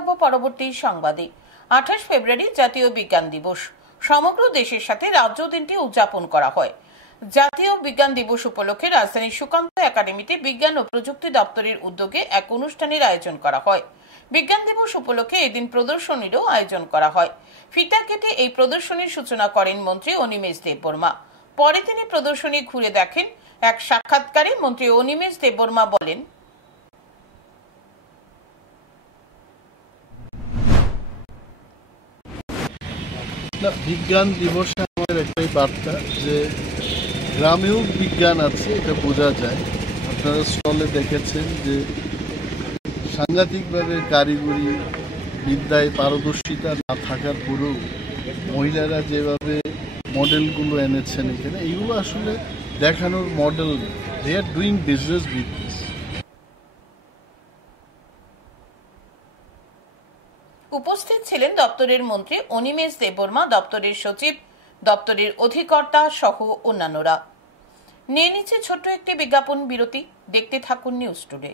রাখবো পরবর্তী সংবাদে। 28 ফেব্রুয়ারি জাতীয় বিজ্ঞান দিবস। সমগ্র দেশের সাথে রাজ্য দিনটি উদযাপন করা হয়। জাতীয় বিজ্ঞান দিবস উপলক্ষে রাজধানীর সুকান্ত একাডেমিতে বিজ্ঞান ও প্রযুক্তি দপ্তরের উদ্যোগে এক অনুষ্ঠানের আয়োজন করা হয়। বিজ্ঞান দিবস উপলক্ষে এদিন প্রদর্শনীরও আয়োজন করা হয়। ফিতা কেটে এই প্রদর্শনীর সূচনা করেন মন্ত্রী অনিমেষ দেববর্মা। পরে তিনি প্রদর্শনী ঘুরে দেখেন। এক সাক্ষাৎকারে মন্ত্রী অনিমেষ দেববর্মা বলেন, বিজ্ঞান দিবসে আমার একটাই বার্তা যে গ্রামেও বিজ্ঞান আছে, এটা বোঝা যায়। আপনারা স্টলে দেখেছেন যে সাংঘাতিকভাবে কারিগরি বিদ্যায় পারদর্শিতা না থাকার পরেও মহিলারা যেভাবে মডেলগুলো এনেছেন এখানে, এইগুলো আসলে দেখানোর model. They are doing business with this. উপস্থিত ছিলেন দপ্তরের মন্ত্রী অনিমেষ দেববর্মা, দপ্তরের সচিব, দপ্তরের অধিকর্তা সহ অন্যান্যরা। নিয়ে নিচ্ছে ছোট্ট একটি বিজ্ঞাপন বিরতি। দেখতে থাকুন নিউজ টুডে।